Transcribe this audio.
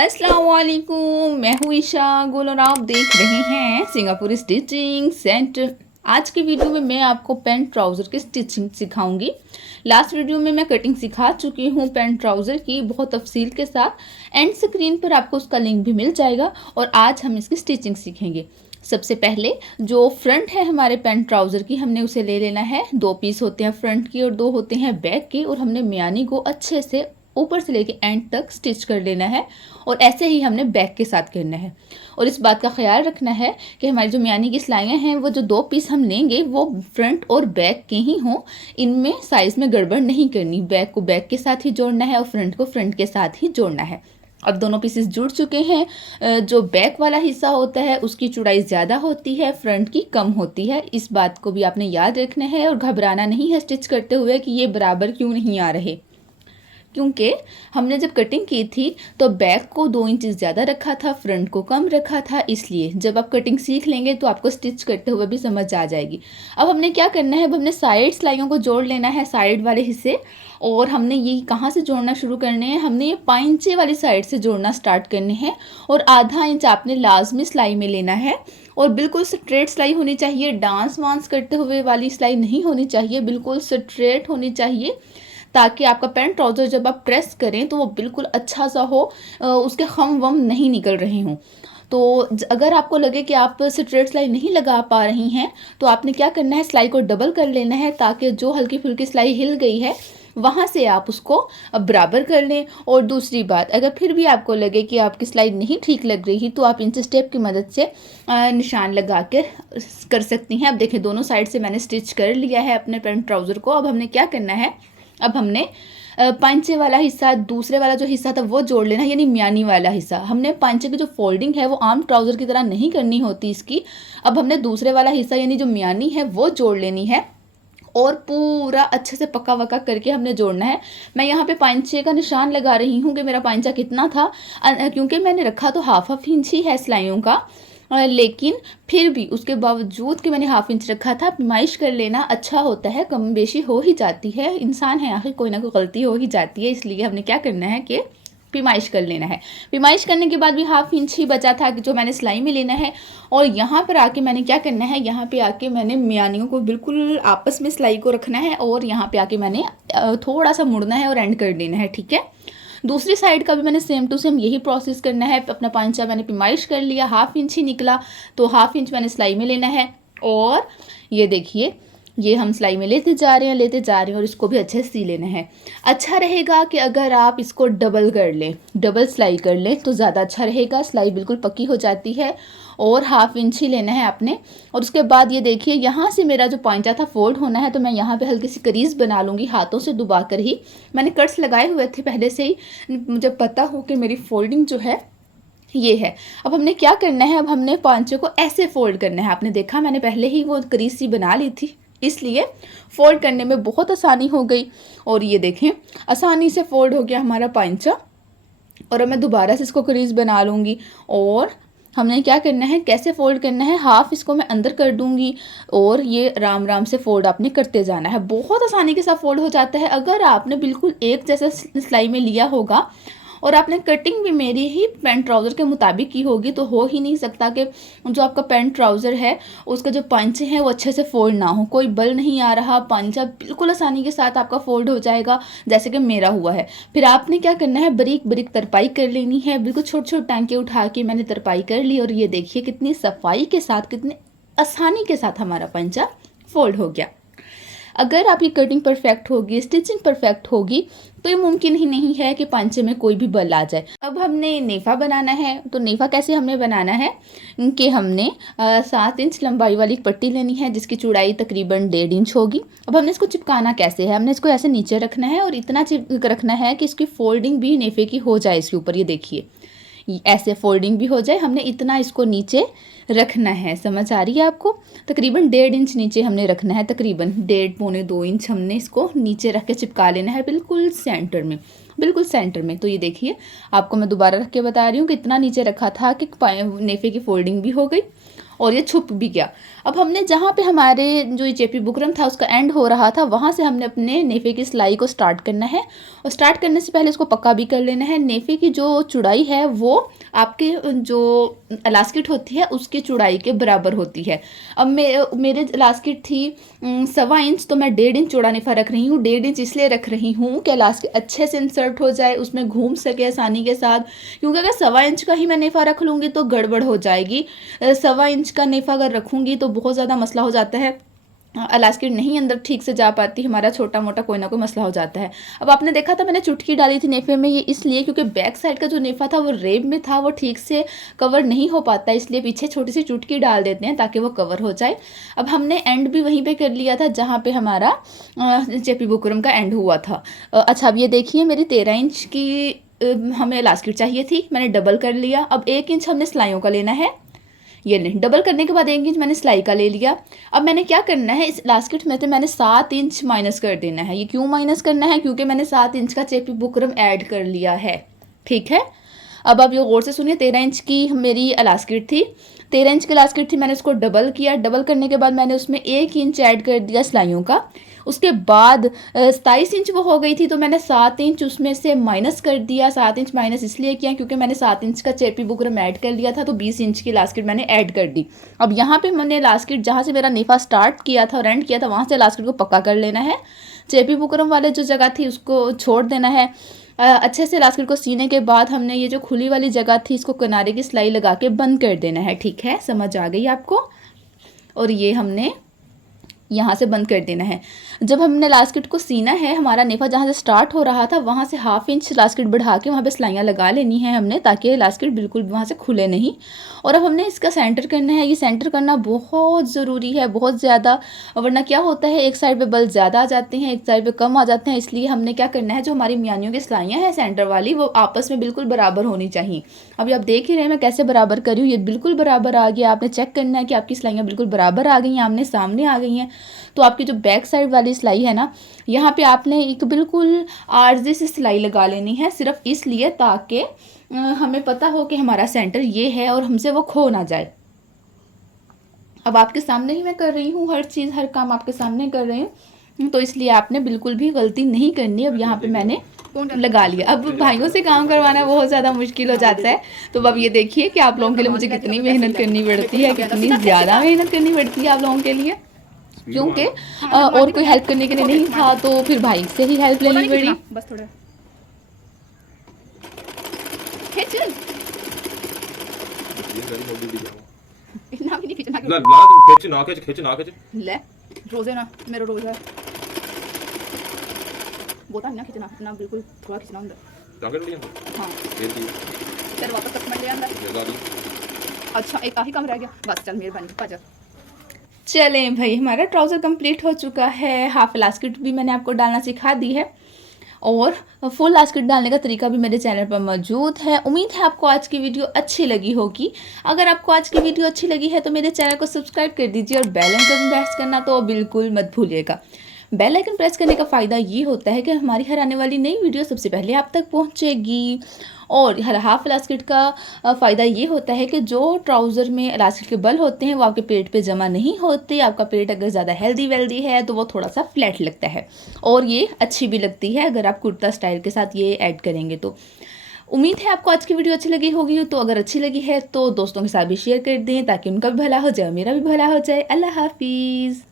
अस्सलाम वालेकुम, मैं हूँ ईशा गुल और आप देख रहे हैं सिंगापुर स्टिचिंग सेंटर। आज की वीडियो में मैं आपको पैंट ट्राउज़र की स्टिचिंग सिखाऊंगी। लास्ट वीडियो में मैं कटिंग सिखा चुकी हूँ पैंट ट्राउज़र की बहुत तफसील के साथ। एंड स्क्रीन पर आपको उसका लिंक भी मिल जाएगा और आज हम इसकी स्टिचिंग सीखेंगे। सबसे पहले जो फ्रंट है हमारे पैंट ट्राउज़र की, हमने उसे ले लेना है। 2 पीस होते हैं फ्रंट की और 2 होते हैं बैक की, और हमने मियानी को अच्छे से ऊपर से लेके एंड तक स्टिच कर लेना है और ऐसे ही हमने बैक के साथ करना है। और इस बात का ख्याल रखना है कि हमारी जो मियानी की सिलाइयाँ हैं वो जो 2 पीस हम लेंगे वो फ्रंट और बैक के ही हों। इनमें साइज़ में गड़बड़ नहीं करनी, बैक को बैक के साथ ही जोड़ना है और फ्रंट को फ्रंट के साथ ही जोड़ना है। अब दोनों पीसेस जुड़ चुके हैं। जो बैक वाला हिस्सा होता है उसकी चौड़ाई ज़्यादा होती है, फ्रंट की कम होती है। इस बात को भी आपने याद रखना है और घबराना नहीं है स्टिच करते हुए कि ये बराबर क्यों नहीं आ रहे, क्योंकि हमने जब कटिंग की थी तो बैक को 2 इंच ज़्यादा रखा था, फ्रंट को कम रखा था। इसलिए जब आप कटिंग सीख लेंगे तो आपको स्टिच करते हुए भी समझ आ जाएगी। अब हमने क्या करना है, अब हमने साइड सिलाइयों को जोड़ लेना है, साइड वाले हिस्से। और हमने ये कहाँ से जोड़ना शुरू करने हैं, हमने ये पाइंचे वाली साइड से जोड़ना स्टार्ट करने हैं। और आधा इंच आपने लाजमी सिलाई में लेना है और बिल्कुल स्ट्रेट सिलाई होनी चाहिए। डांस वांस करते हुए वाली सिलाई नहीं होनी चाहिए, बिल्कुल स्ट्रेट होनी चाहिए, ताकि आपका पैंट ट्राउज़र जब आप प्रेस करें तो वो बिल्कुल अच्छा सा हो, उसके खम वम नहीं निकल रहे हों। तो अगर आपको लगे कि आप स्ट्रेट सिलाई नहीं लगा पा रही हैं तो आपने क्या करना है, सिलाई को डबल कर लेना है, ताकि जो हल्की फुल्की सिलाई हिल गई है वहाँ से आप उसको बराबर कर लें। और दूसरी बात, अगर फिर भी आपको लगे कि आपकी सिलाई नहीं ठीक लग रही तो आप इंच टेप की मदद से निशान लगा के कर सकती हैं। अब देखें, दोनों साइड से मैंने स्टिच कर लिया है अपने पैंट ट्राउज़र को। अब हमने क्या करना है, अब हमने पांचे वाला हिस्सा, दूसरे वाला जो हिस्सा था वो जोड़ लेना, यानी मियानी वाला हिस्सा। हमने पांचे की जो फोल्डिंग है वो आम ट्राउज़र की तरह नहीं करनी होती इसकी। अब हमने दूसरे वाला हिस्सा यानी जो मियानी है वो जोड़ लेनी है और पूरा अच्छे से पक्का वक्का करके हमने जोड़ना है। मैं यहाँ पे पांचे का निशान लगा रही हूँ कि मेरा पांचा कितना था, क्योंकि मैंने रखा तो हाफ इंच ही है सिलाइयों का, लेकिन फिर भी उसके बावजूद कि मैंने हाफ इंच रखा था। पैमाइश कर लेना अच्छा होता है, कम बेशी हो ही जाती है, इंसान है आखिर, कोई ना कोई गलती हो ही जाती है। इसलिए हमने क्या करना है कि पैमाइश कर लेना है। पैमाइश करने के बाद भी हाफ इंच ही बचा था कि जो मैंने सिलाई में लेना है। और यहाँ पर आके मैंने क्या करना है, यहाँ पे आके मैंने मियानियों को बिल्कुल आपस में सिलाई को रखना है और यहाँ पे आके मैंने थोड़ा सा मुड़ना है और एंड कर देना है, ठीक है। दूसरी साइड का भी मैंने सेम टू सेम यही प्रोसेस करना है। अपना पांचा मैंने पैमाइश कर लिया, हाफ इंच ही निकला तो हाफ इंच मैंने सिलाई में लेना है। और ये देखिए, ये हम सिलाई में लेते जा रहे हैं और इसको भी अच्छे से सी लेना है। अच्छा रहेगा कि अगर आप इसको डबल कर लें, डबल सिलाई कर लें तो ज़्यादा अच्छा रहेगा, सिलाई बिल्कुल पक्की हो जाती है। और हाफ इंच ही लेना है आपने। और उसके बाद ये देखिए, यहाँ से मेरा जो पांचा था फोल्ड होना है, तो मैं यहाँ पे हल्की सी करीज बना लूँगी हाथों से दबा कर ही। मैंने कट्स लगाए हुए थे पहले से ही, मुझे पता हो कि मेरी फोल्डिंग जो है ये है। अब हमने क्या करना है, अब हमने पांचे को ऐसे फोल्ड करना है। आपने देखा मैंने पहले ही वो करीज सी बना ली थी, इसलिए फोल्ड करने में बहुत आसानी हो गई। और ये देखें, आसानी से फोल्ड हो गया हमारा पांचा। और अब मैं दोबारा से इसको करीज बना लूँगी। और हमने क्या करना है, कैसे फोल्ड करना है, हाफ इसको मैं अंदर कर दूंगी और ये राम राम से फोल्ड आपने करते जाना है। बहुत आसानी के साथ फोल्ड हो जाता है। अगर आपने बिल्कुल एक जैसा सिलाई में लिया होगा और आपने कटिंग भी मेरी ही पैंट ट्राउज़र के मुताबिक की होगी तो हो ही नहीं सकता कि जो आपका पैंट ट्राउज़र है उसका जो पांचे हैं वो अच्छे से फोल्ड ना हो। कोई बल नहीं आ रहा, पांचा बिल्कुल आसानी के साथ आपका फोल्ड हो जाएगा जैसे कि मेरा हुआ है। फिर आपने क्या करना है, बारीक बारीक तरपाई कर लेनी है। बिल्कुल छोटे छोटे टांके उठा के मैंने तरपाई कर ली और ये देखिए कितनी सफाई के साथ, कितनी आसानी के साथ हमारा पंचा फोल्ड हो गया। अगर आपकी कटिंग परफेक्ट होगी, स्टिचिंग परफेक्ट होगी, तो ये मुमकिन ही नहीं है कि पांचे में कोई भी बल आ जाए। अब हमने नेफा बनाना है, तो नेफा कैसे हमने बनाना है कि हमने 7 इंच लंबाई वाली पट्टी लेनी है जिसकी चौड़ाई तकरीबन 1.5 इंच होगी। अब हमने इसको चिपकाना कैसे है, हमने इसको ऐसे नीचे रखना है और इतना चिपक रखना है कि इसकी फोल्डिंग भी नेफे की हो जाए इसके ऊपर। ये देखिए, ऐसे फोल्डिंग भी हो जाए, हमने इतना इसको नीचे रखना है। समझ आ रही है आपको? तकरीबन 1.5 इंच नीचे हमने रखना है, तकरीबन 1.5 पौने 2 इंच हमने इसको नीचे रख के चिपका लेना है, बिल्कुल सेंटर में, बिल्कुल सेंटर में। तो ये देखिए, आपको मैं दोबारा रख के बता रही हूँ कि इतना नीचे रखा था कि नेफे की फोल्डिंग भी हो गई और ये छुप भी गया। अब हमने जहाँ पे हमारे जो ये चेपी बुकरम था उसका एंड हो रहा था, वहाँ से हमने अपने नेफे की सिलाई को स्टार्ट करना है। और स्टार्ट करने से पहले इसको पक्का भी कर लेना है। नेफे की जो चौड़ाई है वो आपके जो इलास्टिक होती है उसकी चौड़ाई के बराबर होती है। अब मेरे इलास्टिक थी 1.25 इंच, तो मैं 1.5 इंच चौड़ा नेफा रख रही हूँ। 1.5 इंच इसलिए रख रही हूँ कि इलास्टिक अच्छे से इंसर्ट हो जाए, उसमें घूम सके आसानी के साथ, क्योंकि अगर 1.25 इंच का ही मैं नेफा रख लूँगी तो गड़बड़ हो जाएगी। 1.25 इंच का नेफा अगर रखूँगी तो बहुत ज़्यादा मसला हो जाता है, इलास्टिक नहीं अंदर ठीक से जा पाती, हमारा छोटा मोटा कोई ना कोई मसला हो जाता है। अब आपने देखा था मैंने चुटकी डाली थी नेफे में, ये इसलिए क्योंकि बैक साइड का जो नेफा था वो रेब में था, वो ठीक से कवर नहीं हो पाता, इसलिए पीछे छोटी सी चुटकी डाल देते हैं ताकि वो कवर हो जाए। अब हमने एंड भी वहीं पे कर लिया था जहाँ पे हमारा चेपी बुकरम का एंड हुआ था। अच्छा, अब ये देखिए मेरी 13 इंच की हमें इलास्टिक चाहिए थी, मैंने डबल कर लिया। अब 1 इंच हमने सिलाइयों का लेना है, ये नहीं, डबल करने के बाद 1 इंच मैंने सिलाई का ले लिया। अब मैंने क्या करना है, इस इलास्टिक में से मैंने 7 इंच माइनस कर देना है। ये क्यों माइनस करना है, क्योंकि मैंने 7 इंच का चेपी बुकरम ऐड कर लिया है, ठीक है। अब आप ये गौर से सुनिए, 13 इंच की मेरी इलास्टिक थी, 13 इंच की इलास्टिक थी, मैंने उसको डबल किया। डबल करने के बाद मैंने उसमें 1 इंच ऐड कर दिया सिलाइयों का। उसके बाद 27 इंच वो हो गई थी, तो मैंने 7 इंच उसमें से माइनस कर दिया। 7 इंच माइनस इसलिए किया क्योंकि मैंने 7 इंच का चेपी बुकरम ऐड कर लिया था, तो 20 इंच की इलास्टिक मैंने ऐड कर दी। अब यहाँ पे मैंने इलास्टिक जहाँ से मेरा नेफा स्टार्ट किया था और एंड किया था, वहाँ से इलास्टिक को पक्का कर लेना है। चेपी बुकरम वाले जो जगह थी उसको छोड़ देना है। अच्छे से इलास्टिक को सीने के बाद हमने ये जो खुली वाली जगह थी इसको किनारे की सिलाई लगा के बंद कर देना है, ठीक है, समझ आ गई आपको। और ये हमने यहाँ से बंद कर देना है। जब हमने इलास्टिक को सीना है, हमारा नेफा जहाँ से स्टार्ट हो रहा था वहाँ से 1/2 इंच इलास्टिक बढ़ा के वहाँ पे सिलाइयाँ लगा लेनी है हमने, ताकि इलास्टिक बिल्कुल वहाँ से खुले नहीं। और अब हमने इसका सेंटर करना है। ये सेंटर करना बहुत ज़रूरी है, बहुत ज़्यादा, वरना क्या होता है एक साइड पे बल ज़्यादा आ जाते हैं, एक साइड पे कम आ जाते हैं। इसलिए हमने क्या करना है, जो हमारी मियानियों की सिलाइयाँ हैं सेंटर वाली, वो आपस में बिल्कुल बराबर होनी चाहिए। अभी आप देख ही रहे हैं मैं कैसे बराबर कर रही हूँ, ये बिल्कुल बराबर आ गया। आपने चेक करना है कि आपकी सिलाइयाँ बिल्कुल बराबर आ गई हैं, आमने सामने आ गई हैं। तो आपकी जो बैक साइड वाली सिलाई है ना, यहाँ पे आपने एक बिल्कुल आर्जी से सिलाई लगा लेनी है, सिर्फ इसलिए ताकि हमें पता हो कि हमारा सेंटर ये है और हमसे वो खो ना जाए। अब आपके सामने ही मैं कर रही हूँ, हर चीज़ हर काम आपके सामने कर रही हूँ, तो इसलिए आपने बिल्कुल भी गलती नहीं करनी। अब यहाँ पे मैंने लगा लिया। अब भाइयों से काम करवाना बहुत ज़्यादा मुश्किल हो जाता है। तो अब ये देखिए कि आप लोगों के लिए मुझे कितनी मेहनत करनी पड़ती है, कितनी ज़्यादा मेहनत करनी पड़ती है आप लोगों के लिए, क्योंकि और कोई हेल्प करने के लिए नहीं था, तो फिर भाई से ही हेल्प लेनी पड़ी। बस थोड़ा इतना भी नहीं खींचना, खींच ना ले रोजे ना, मेरा रोजा बोता नहीं ना खींचना ना, बिल्कुल थोड़ा खींचना अंदर। हाँ फिर वापस कस्टमर ले अंदर। अच्छा एक आही काम रह गया, बस चल मेहरबानी पाजा। चलें भाई, हमारा ट्राउज़र कंप्लीट हो चुका है। हाफ इलास्टिक भी मैंने आपको डालना सिखा दी है, और फुल इलास्टिक डालने का तरीका भी मेरे चैनल पर मौजूद है। उम्मीद है आपको आज की वीडियो अच्छी लगी होगी। अगर आपको आज की वीडियो अच्छी लगी है तो मेरे चैनल को सब्सक्राइब कर दीजिए, और बेल आइकन प्रेस करना तो बिल्कुल मत भूलिएगा। बेल आइकन प्रेस करने का फ़ायदा ये होता है कि हमारी हर आने वाली नई वीडियो सबसे पहले आप तक पहुंचेगी। और हर हाफ इलास्टिक का फ़ायदा ये होता है कि जो ट्राउज़र में इलास्टिक के बल होते हैं वो आपके पेट पे जमा नहीं होते। आपका पेट अगर ज़्यादा हेल्दी वेल्दी है तो वो थोड़ा सा फ्लैट लगता है, और ये अच्छी भी लगती है अगर आप कुर्ता स्टाइल के साथ ये ऐड करेंगे तो। उम्मीद है आपको आज की वीडियो अच्छी लगी होगी, तो अगर अच्छी लगी है तो दोस्तों के साथ भी शेयर कर दें ताकि उनका भी भला हो जाए, मेरा भी भला हो जाए। अल्लाह हाफिज़।